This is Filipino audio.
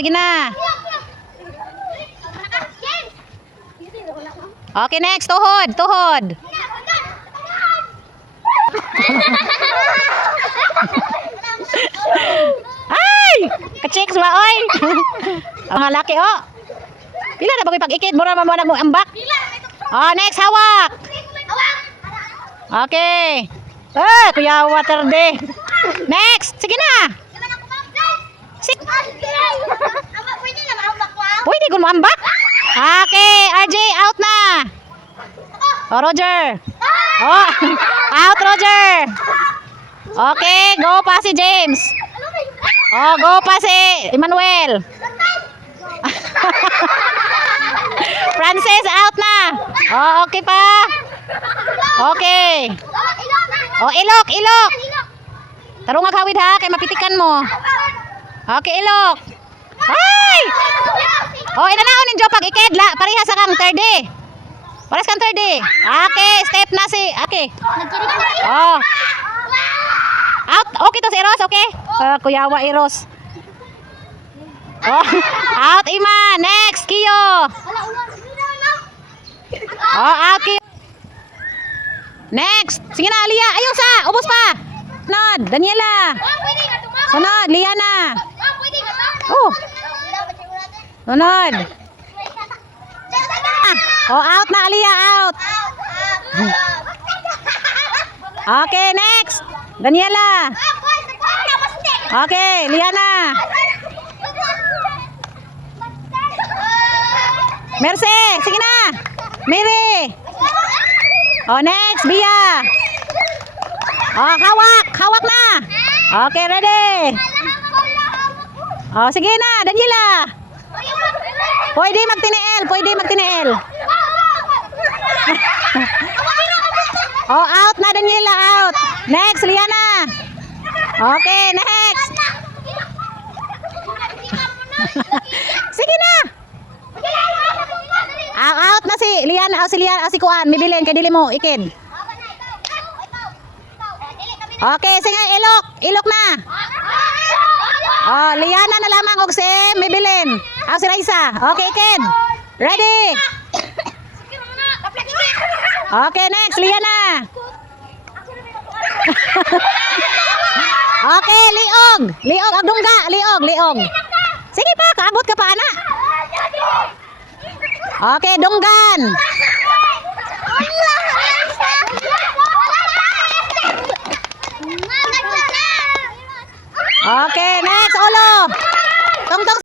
sige na. Okay, next. Tuhod, tuhod. Ay! Ka-chicks ba, oy? Ang laki, oh. Pila na ba pag-ikid? Mura mamuanag mong ambak. Oh, next, hawak. Okay. Kuya water day. Next, sige na. Pwede kung maambak. Okay, RJ, out na. Oh, Roger. Oh, out, Roger. Okay, go pa si James. Oh, go pa si Emmanuel. Francis, out na. Oh, okay pa. Okay. Oh, ilok, ilok. Tarong hawid ha, kay mapitikan mo. Okay, ilok. Ay! Oh, inanaon ninyo pag ikedla, pareha sa kang 3D. Pares kang 3D. Okay, step na si. Okay. Oh. Out. Okay to si Eros, okay? Kuyawa Eros. Oh, out Ima. Next, Kiyo. Oh, out Kiyo. Next. Sige na, Lia. Ayun sa. Ubos pa. Sunod, Daniela. Sunod, Liana. Oh. Sunod. Oh, out na, Alia, out. Okay, next. Daniela. Okay, Liana. Mercy, sige na. Mary. Oh, next, Bia. Oh, hawak. Hawak na. Okay, ready. Oh, sige na, Daniela. Pwede magtiniel, pwede magtiniel. Oh, out na, Daniela, out. Next, Liana. Okay, next. Sige na. Out na si Liana, si Liana, si Kuan, mibilin kay dili mo ikid. Okay, sige, ilok, ilok na. Oh, Liana na lamang og si mibilin. Si Raisa. Okay, ikid. Ready? Okay, next, Liana. Okay, liog. Liog, ang dungga, liog, liog. Sige pa, kaabot ka pa, ana. Okay, dunggan. Okay, next, ulo. Tong-tong.